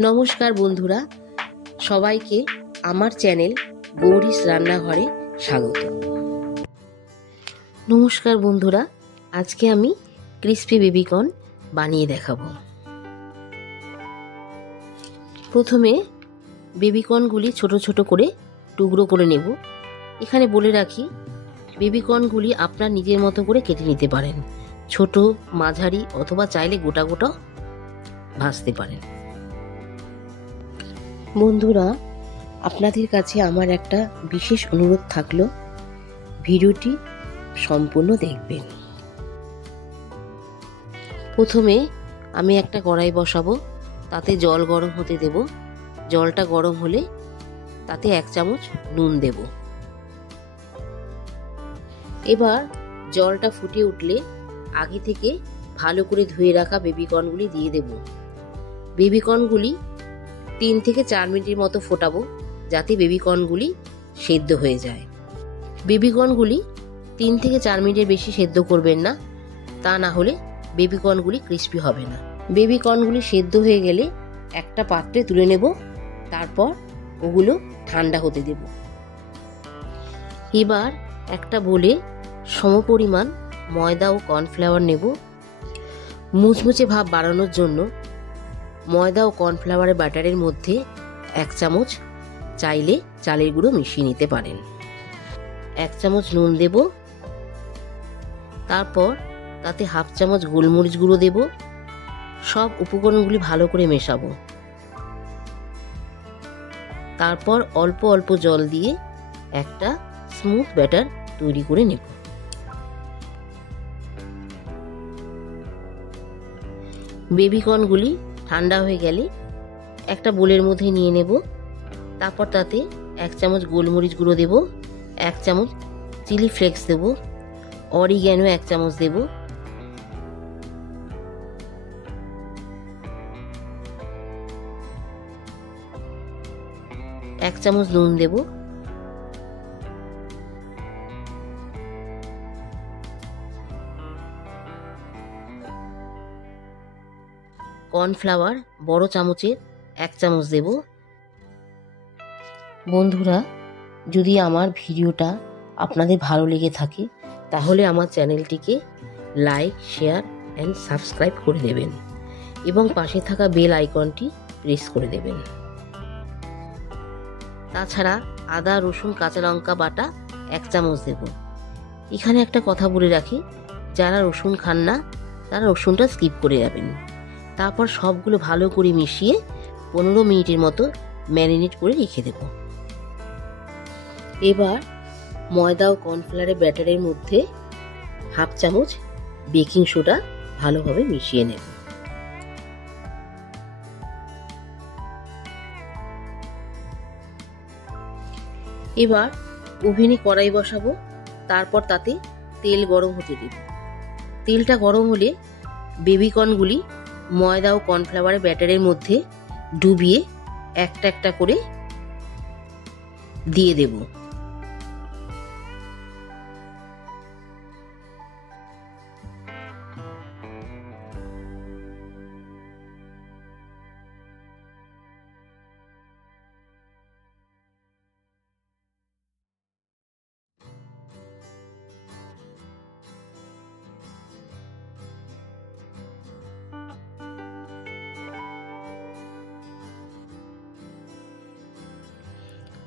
নমস্কার বন্ধুরা, সবাইকে আমার চ্যানেল গৌরীস রান্নাঘরে স্বাগত। নমস্কার বন্ধুরা, আজকে আমি ক্রিস্পি বেবিকর্ন বানিয়ে দেখাবো। প্রথমে বেবিকর্নগুলি ছোট ছোট করে টুকরো করে নেব। এখানে বলে রাখি, বেবিকর্নগুলি আপনার নিজের মতো করে কেটে নিতে পারেন, ছোট, মাঝারি অথবা চাইলে গোটা গোটা ভাজতে পারেন। বন্ধুরা, আপনাদের কাছে আমার একটা বিশেষ অনুরোধ থাকলো, ভিডিওটি সম্পূর্ণ দেখবেন। প্রথমে আমি একটা কড়াই বসাবো, তাতে জল গরম হতে দেব। জলটা গরম হলে তাতে 1 চামচ নুন দেব। এবার জলটা ফুটে উঠলে আগে থেকে ভালো করে ধুয়ে রাখা বেবিকর্নগুলি দিয়ে দেব। বেবিকর্নগুলি 3 থেকে 4 মিনিটের মতো ফোটাবো, যাতে বেবিকর্নগুলি সেদ্ধ হয়ে যায়। বেবিকর্নগুলি 3 থেকে 4 মিনিটের বেশি সেদ্ধ করবেন না, তা না হলে বেবিকর্নগুলি ক্রিস্পি হবে না। বেবিকর্নগুলি সেদ্ধ হয়ে গেলে একটা পাত্রে তুলে নেব, তারপর ওগুলো ঠান্ডা হতে দেব। এবার একটা বোলে সমপরিমাণ ময়দা ও কর্নফ্লাওয়ার নেব। মুচমুচে ভাব বাড়ানোর জন্য ময়দা ও কর্নফ্লাওয়ারের ব্যাটারের মধ্যে 1 চামচ চাইলে চালের গুঁড়ো মিশিয়ে নিতে পারেন। 1 চামচ নুন দেব, তারপর তাতে 1/2 চামচ গোলমরিচ গুঁড়ো দেব। সব উপকরণগুলি ভালো করে মেশাবো। তারপর অল্প অল্প জল দিয়ে একটা স্মুথ ব্যাটার তৈরি করে নেব। বেবিকর্নগুলি ঠান্ডা হয়ে গেলে একটা বোলের মধ্যে নিয়ে নেব। তারপর তাতে 1 চামচ গোলমরিচ গুঁড়ো দেব, 1 চামচ চিলি ফ্লেক্স দেব, অরিগ্যানো 1 চামচ দেব, এক চামচ নুন দেব, কর্নফ্লাওয়ার বড় চামচের 1 চামচ দেব। বন্ধুরা, যদি আমার ভিডিওটা আপনাদের ভালো লেগে থাকে তাহলে আমার চ্যানেলটিকে লাইক, শেয়ার অ্যান্ড সাবস্ক্রাইব করে দেবেন এবং পাশে থাকা বেল আইকনটি প্রেস করে দেবেন। তাছাড়া আদা, রসুন, কাঁচা লঙ্কা বাটা 1 চামচ দেব। এখানে একটা কথা বলে রাখি, যারা রসুন খান না তারা রসুনটা স্কিপ করে যাবেন। তারপর সবগুলো ভালো করে মিশিয়ে 15 মিনিটের মতো ম্যারিনেট করে রেখে দেব। এবার ময়দা ও কর্নফ্লাওয়ারের ব্যাটারের মধ্যে 1/2 চামচ বেকিং সোডা ভালোভাবে মিশিয়ে নেব। এবার ওভেনে কড়াই বসাবো, তারপর তাতে তেল গরম হতে দেব। তেলটা গরম হলে বেবিকর্নগুলি ময়দা ও কর্নফ্লাওয়ারের ব্যাটারের মধ্যে ডুবিয়ে একটা একটা করে দিয়ে দেব।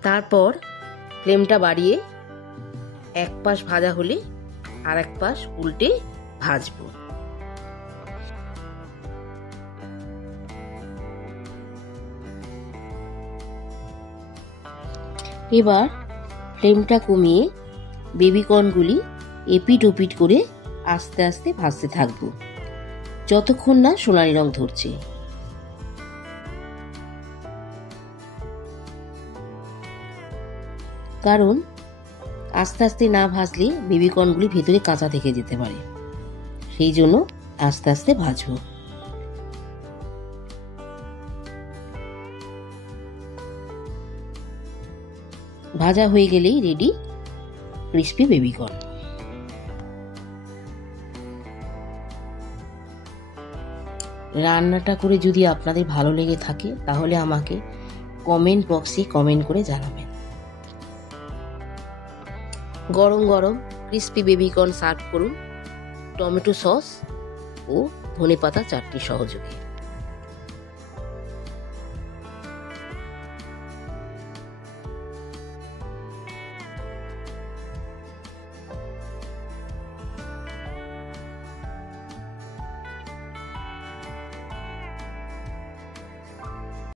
তারপর ফ্লেমটা বাড়িয়ে এক পাশ ভাজা হলে আর এক পাশ উল্টে ভাজবো। এবার ফ্লেমটা কমিয়ে বেবিকর্নগুলি এপিট ওপিট করে আস্তে আস্তে ভাজতে থাকবো, যতক্ষণ না সোনালি রং ধরছে। কারণ আস্তে আস্তে না ভাজলে বেবিকর্নগুলি ভেতরে কাঁচা থেকে যেতে পারে, সেই জন্য আস্তে আস্তে ভাজবো। ভাজা হয়ে গেলেই রেডি ক্রিস্পি বেবিকর্ন। রান্নাটা করে যদি আপনাদের ভালো লেগে থাকে তাহলে আমাকে কমেন্ট বক্সে কমেন্ট করে জানাবেন। গরম গরম ক্রিস্পি বেবিকর্ন সার্ভ করুন টমেটো সস ও ধনেপাতা চাটনি সহযোগে।